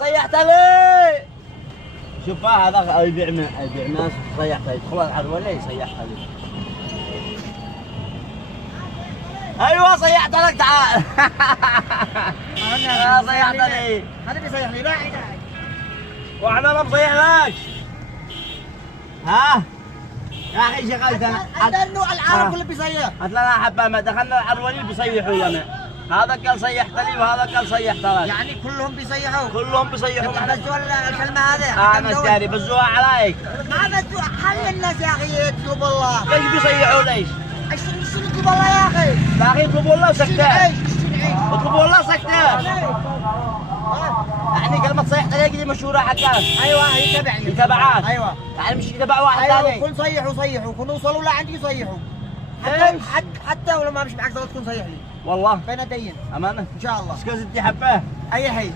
صيحت لي. شوف هذا يبيع ناس. صيحت لي يدخل العدوى لي. صيحت لي. ايوه صيحت لك. تعال. صيحت لي. هذا بيصيح لي. داعي واحنا ما مصيحناش. ها يا اخي شغلت انا. هذا النوع العرب اللي بيصيح. قلت لنا حبه ما دخلنا العروانيين بيصيحوا لنا. هذا قال صيحت لي وهذا قال صيحت لك. يعني كلهم بيصيحوا. كلهم بيصيحوا. بزوا الكلمه هذه. انا داري بزوها عليك. ما بزوا. خلي الناس يا اخي يطلبوا الله. ليش بيصيحوا ليش؟ شنو يطلبوا الله يا اخي؟ يا اخي اطلبوا الله سكتان. اطلبوا الله سكتان. يعني كلمة صيحت عليك دي مشهورة حكاك. ايوه هي تبعني. هي تبعات. ايوه. يعني مش تبع واحد ايوه ثاني. كن صيحوا كن وصلوا لعندي يصيحوا. حتى ولو ما مش معك ضغط تكون صيح لي. والله. بين دين. امانة. ان شاء الله. اسكت انت حباه. اي حي.